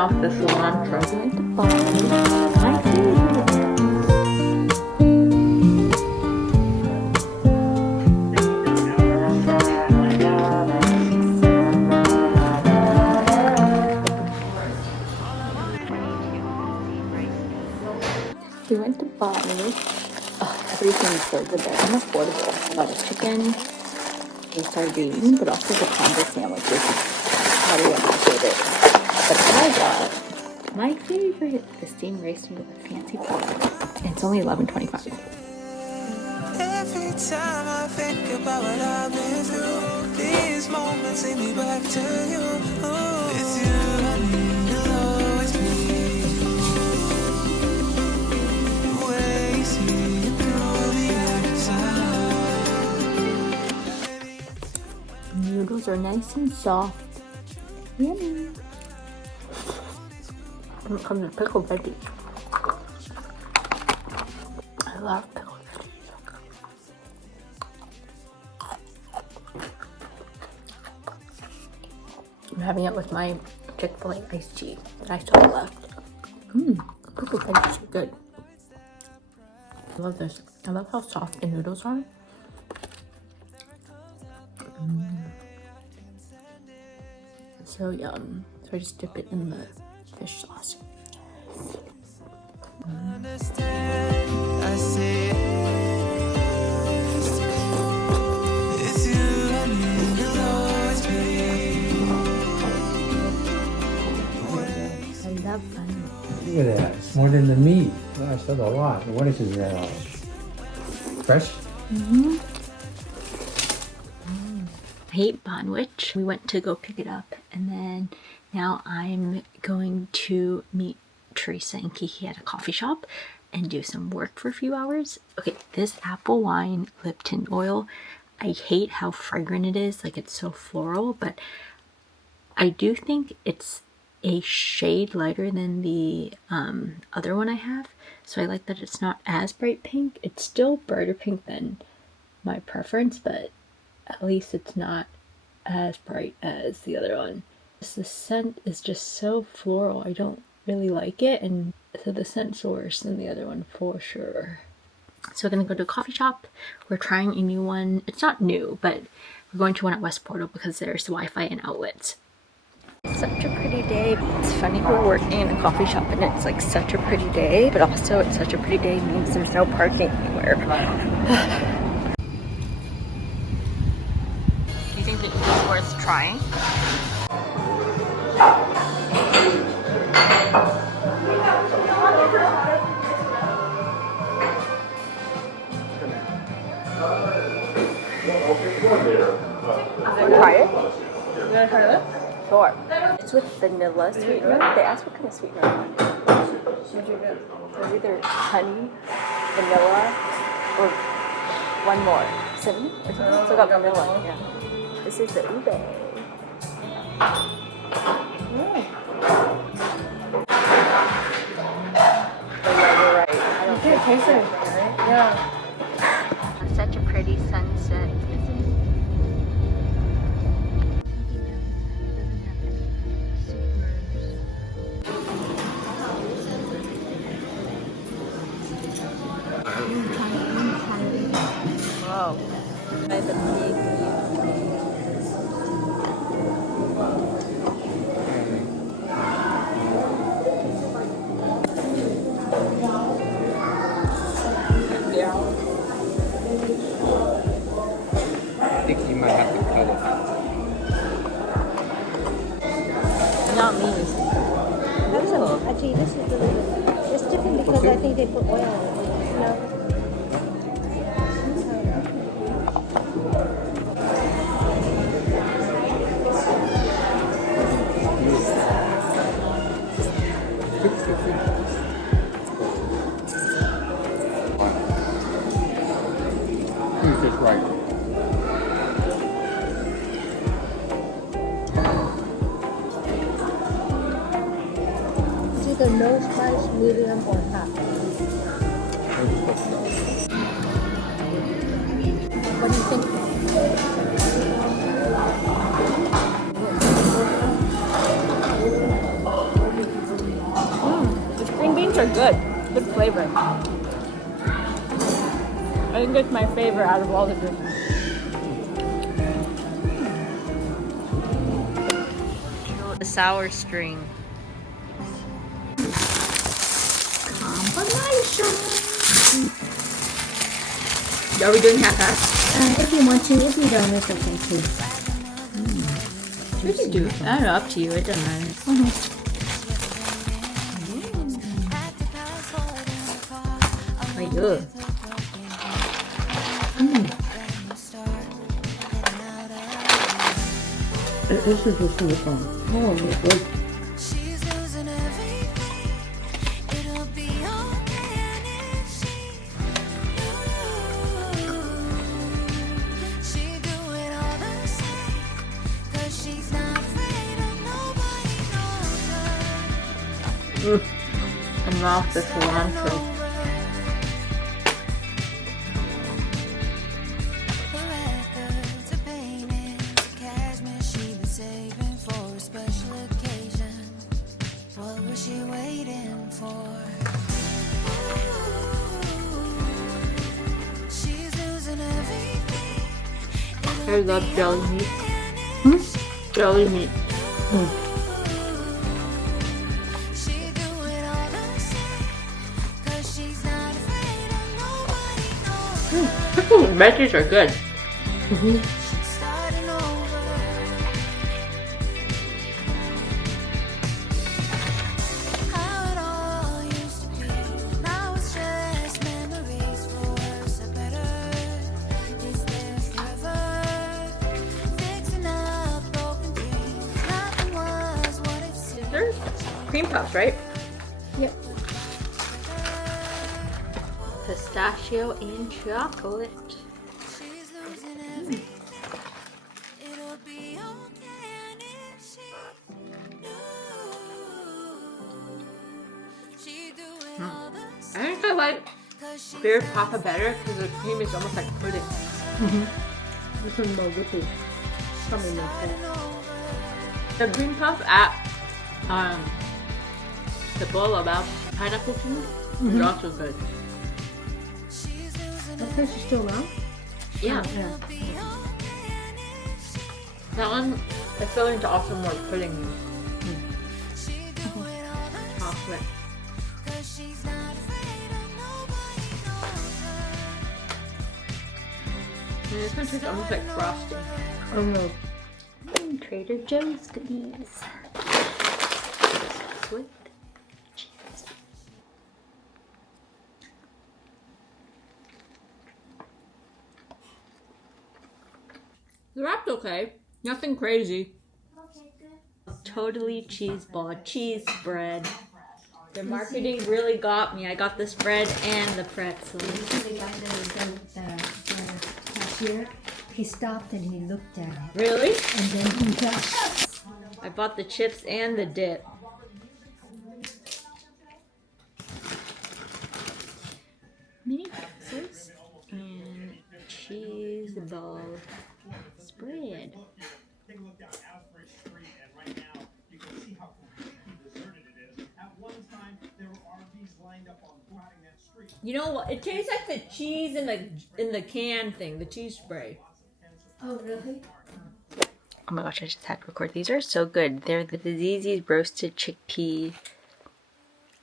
off the cilantro. We went to Banhwich. My favorite. We went to Banhwich. Oh, everything's so good there and affordable. I got a chicken, a sardine, but also the panda sandwich, which is probably one of my favorites. But I got my favorite, the steamed rice with a fancy pot. And it's only $11.25. Every time I think about what I've been through, these moments take me back to you. It's you, honey, you'll always be. The way you see it through the outside. Noodles are nice and soft. Yummy. And it comes with pickled veggies. I love pickled veggies. I'm having it with my Chick-fil-A iced tea that I still have left. Pickled veggies are good. I love this. I love how soft the noodles are. So yum. So I just dip it in the fish sauce. Understand, I see. It's you, honey, you'll always be. I love fun. Look at that. It's more than the meat. Gosh, that's a lot. What is this? Fresh? I hate Banhwich. We went to go pick it up, and then now I'm going to meet Teresa and Kiki at a coffee shop and do some work for a few hours. Okay, this apple wine Lipton oil, I hate how fragrant it is. Like, it's so floral, but I do think it's a shade lighter than the other one I have. So I like that it's not as bright pink. It's still brighter pink than my preference, but at least it's not as bright as the other one. The scent is just so floral. I don't really like it, and so the scent's worse than the other one for sure. So we're gonna go to a coffee shop. We're trying a new one. It's not new, but we're going to one at West Portal because there's Wi-Fi and outlets. Such a pretty day. It's funny, we're working in a coffee shop and it's like such a pretty day, but also it's such a pretty day means there's no parking anywhere. Do you think that it's worth trying? Try it? You wanna try this? Sure. It's with vanilla sweetener. They asked what kind of sweetener I wanted. What did you get? It was either honey, vanilla, or one more. Cinnamon or something? So I got vanilla, yeah. This is the ube. But yeah, you're right. I don't think it tastes anything, right? Yeah. Such a pretty sunset. Wow. Try the pig. I think you might have to cut it. Not me. That's all. Actually, this is the little. It's different because I think they put oil in it. No. It's just right. It's either no spice, medium, or hot. What do you think? are good. Good flavor. I think it's my favorite out of all the drinks. The sour string. Combination. Are we doing half-half? If you want to, if you don't, it's okay too. We can do it. I don't know, up to you. It doesn't matter. Like, ugh. This is just really fun. Oh, it's good. She's losing everything. It'll be okay, and if she'd do it all the same, 'cause she's not afraid of nobody knows her. I'm off the cilantro. The records are painted to cashmere she'd been saving for a special occasion. What was she waiting for? She's losing everything. I love jelly meat. Jelly meat. She'd do it all the same, 'cause she's not afraid of nobody knows her. Pickles and veggies are good. Starting over. How it all used to be. Now it's just memories, for worse or better. Is there forever? Fixing up broken dreams. Nothing was what it seemed. There's cream puffs, right? Yep. Pistachio and chocolate. She's losing everything. It'll be okay, and if she knew, she'd do it all the I same. think I like 'Cause she's clear papa better because the cream is almost like pudding. This one's more whippy. Coming like that. The cream puff at the bowl about pineapple cream is also good. That place is still around? Yeah, Yeah. that one is filling into also more pudding. Chocolate. And this one tastes almost like frosting. Oh no. Trader Joe's goodies. Sweet. Cheese. The wrap's okay. Nothing crazy. Totally cheese ball, cheese spread. The marketing really got me. I got the spread and the pretzels. The guy that was the cashier, he stopped and he looked at it. Really? And then he got I bought the chips and the dip. Mini pretzels and cheese ball spread. You know what? It tastes like the cheese in the can thing, the cheese spray. Oh really? Oh my gosh, I just had to record. These are so good. They're the Zizi's roasted chickpea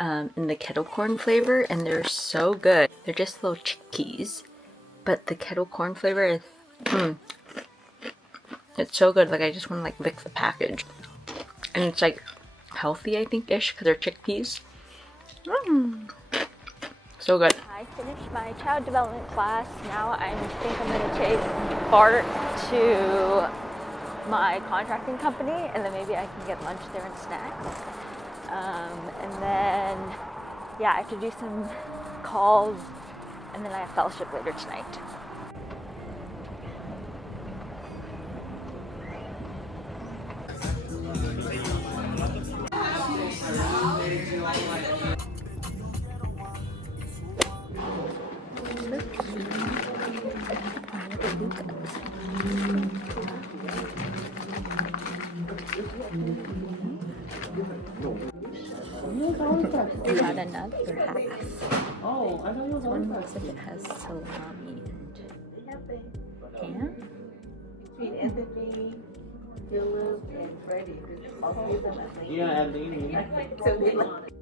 in the kettle corn flavor, and they're so good. They're just little chickpeas, but the kettle corn flavor is, it's so good. Like I just want to like lick the package, and it's like healthy, I think, ish, because they're chickpeas. So good. I finished my child development class. Now I think I'm going to take Bart to my contracting company, and then maybe I can get lunch there and snacks. And then, yeah, I have to do some calls, and then I have fellowship later tonight. We got another half. Oh, I thought you This one looks like it has salami and ham. Between Anthony, Philip, and Freddie, all three of them, I think. Yeah, Anthony. So they like